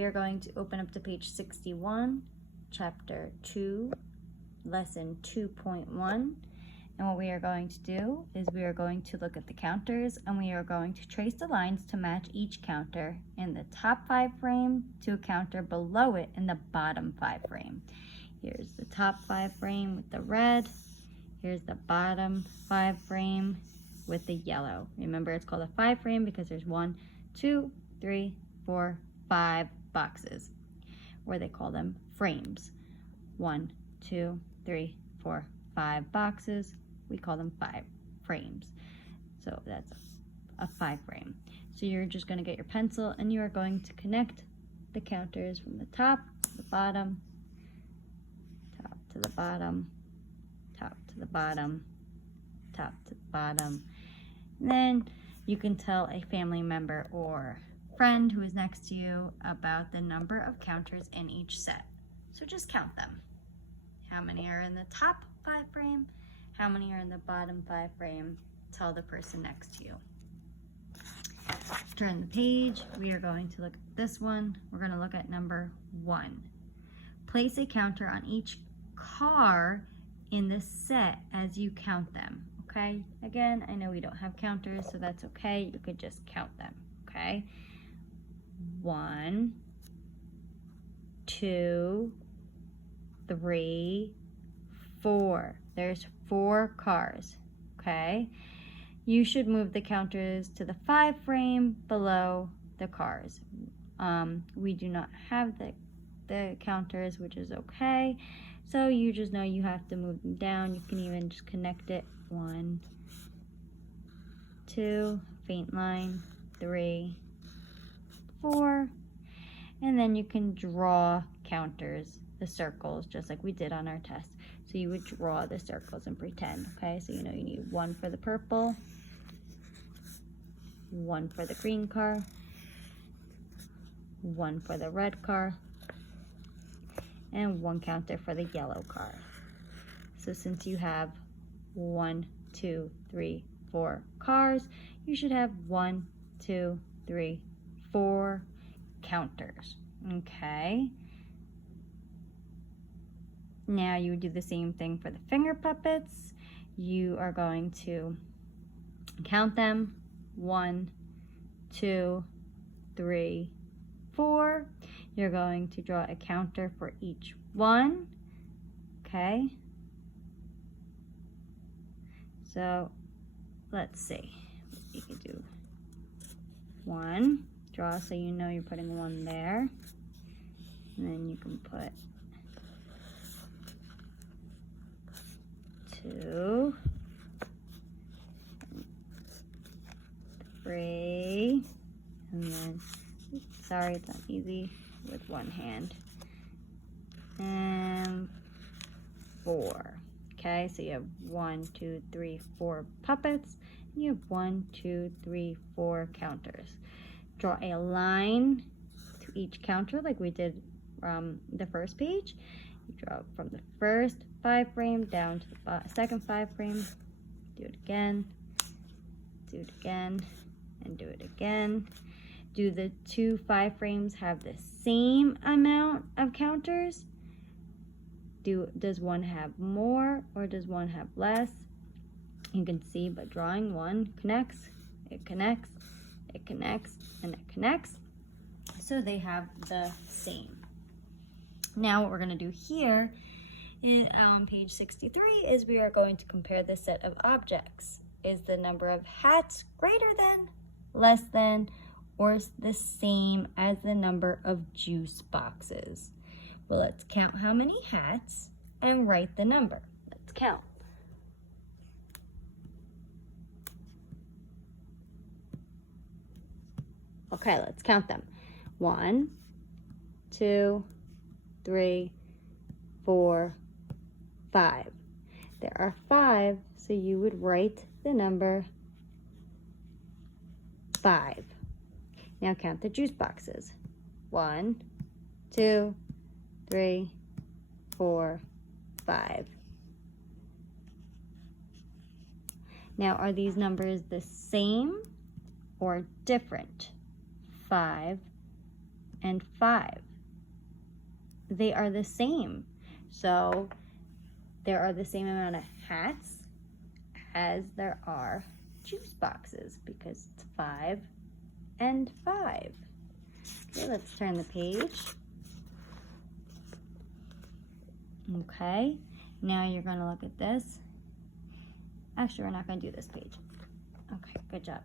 we are going to open up to page 61, chapter 2, lesson 2.1. And what we are going to do is we are going to look at the counters, and we are going to trace the lines to match each counter in the top 5 frame to a counter below it in the bottom 5 frame. Here's the top 5 frame with the red. Here's the bottom 5 frame with the yellow. Remember, it's called a 5 frame because there's 1, 2, 3, 4, 5 boxes, or they call them frames. 1, 2, 3, 4, 5 boxes. We call them 5 frames. So that's a 5 frame. So you're just going to get your pencil and you are going to connect the counters from the top to the bottom, top to the bottom, top to the bottom, top to the bottom. And then you can tell a family member or friend who is next to you about the number of counters in each set. So just count them. How many are in the top 5 frame? How many are in the bottom 5 frame? Tell the person next to you. Turn the page. We are going to look at this one. We're going to look at number 1. Place a counter on each car in the set as you count them. Okay? Again, I know we don't have counters, so that's okay. You could just count them. Okay? 1, 2, 3, 4. There's 4 cars, okay? You should move the counters to the 5 frame below the cars. We do not have the counters, which is okay. So you just know you have to move them down. You can even just connect it. 1, 2, faint line, 3, 4. And then you can draw counters, the circles, just like we did on our test. So you would draw the circles and pretend, okay? So you know you need 1 for the purple, 1 for the green car, 1 for the red car, and 1 counter for the yellow car. So since you have 1, 2, 3, 4 cars, you should have 1, 2, 3, 4 counters, okay? Now you would do the same thing for the finger puppets. You are going to count them. 1, 2, 3, 4. You're going to draw a counter for each one. Okay? So let's see. You can do 1. Draw so you know you're putting 1 there. And then you can put 2, 3, and then, sorry, it's not easy with one hand, and 4. Okay, so you have 1, 2, 3, 4 puppets, and you have 1, 2, 3, 4 counters. Draw a line to each counter like we did from the first page. You draw from the first 5 frame down to the second 5 frame. Do it again, and do it again. Do the 2 5 frames have the same amount of counters? Does one have more or does one have less? You can see by drawing 1 connects, it connects, it connects, and it connects. So they have the same. Now what we're going to do here on page 63 is we are going to compare the set of objects. Is the number of hats greater than, less than, or the same as the number of juice boxes? Well, let's count how many hats and write the number. Let's count. Okay, let's count them. 1, 2, 3, 4, 5. There are 5, so you would write the number 5. Now count the juice boxes. 1, 2, 3, 4, 5. Now, are these numbers the same or different? 5 and 5. They are the same. So there are the same amount of hats as there are juice boxes because it's 5 and 5. Okay, let's turn the page. Okay, now you're going to look at this. Actually, we're not going to do this page. Okay, good job.